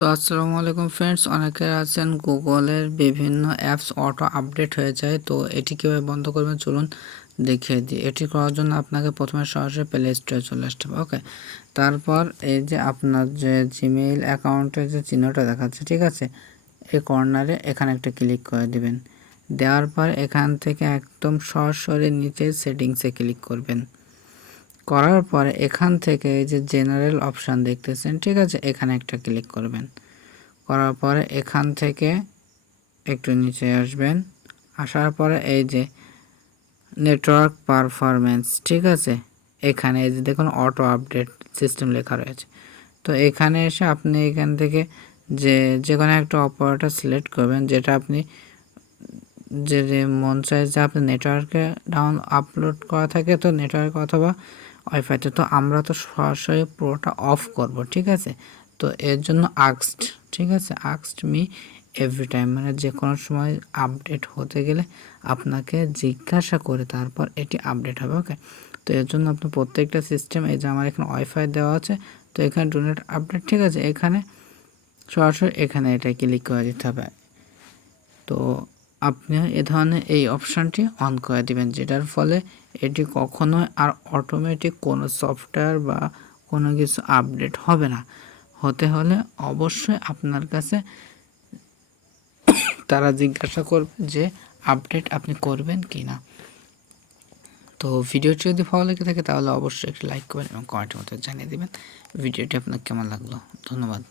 তো আসসালামু আলাইকুম ফ্রেন্ডস অনেকে আছেন গুগলের বিভিন্ন অ্যাপস অটো আপডেট হয়ে যায়, তো এটি কীভাবে বন্ধ করবেন চলুন দেখিয়ে দিই। এটি করার জন্য আপনাকে প্রথমে সরাসরি প্লে স্টোরে চলে আসতে হবে ওকে তারপর এই যে আপনার যে জিমেইল অ্যাকাউন্টের যে চিহ্নটা দেখাচ্ছে, ঠিক আছে? এই কর্নারে এখানে একটা ক্লিক করে দিবেন। দেওয়ার পর এখান থেকে একদম সরাসরি নিচে সেটিংসে ক্লিক করবেন। করার পরে এখান থেকে এই যে জেনারেল অপশান দেখতেছেন, ঠিক আছে, এখানে একটা ক্লিক করবেন। করার পরে এখান থেকে একটু নিচে আসবেন। আসার পরে এই যে নেটওয়ার্ক পারফরমেন্স ঠিক আছে? এখানে এই যে দেখুন অটো আপডেট সিস্টেম লেখা রয়েছে। তো এখানে এসে আপনি এখান থেকে যে যে কোনো একটা অপারেটর সিলেক্ট করবেন, যেটা আপনি যে যে মন চাই যে আপনি নেটওয়ার্কে ডাউন আপলোড করা থাকে, তো নেটওয়ার্ক অথবা ওয়াইফাইতে তো। আমরা তো সরাসরি পুরোটা অফ করব, ঠিক আছে? তো এর জন্য আক্সড ঠিক আছে? আক্সড মি এভরি টাইম মানে যে কোনো সময় আপডেট হতে গেলে আপনাকে জিজ্ঞাসা করে তারপর এটি আপডেট হবে ওকে তো এর জন্য আপনার প্রত্যেকটা সিস্টেম এই যে আমার এখানে ওয়াইফাই দেওয়া আছে, তো এখানে ডোনেট আপডেট ঠিক আছে? এখানে সরাসরি এখানে এটা ক্লিক করে দিতে হবে। তো আপনি এ ধরনের এই অপশানটি অন করে দিবেন, যেটার ফলে এটি কখনোই আর অটোমেটিক কোনো সফটওয়্যার বা কোনো কিছু আপডেট হবে না। হতে হলে অবশ্যই আপনার কাছে তারা জিজ্ঞাসা করবে যে আপডেট আপনি করবেন কি না তো ভিডিওটি যদি ভালো লেগে থাকে, তাহলে অবশ্যই একটি লাইক করবেন এবং কমেন্টের মধ্যে জানিয়ে দেবেন। ভিডিওটি আপনার কেমন লাগল? ধন্যবাদ।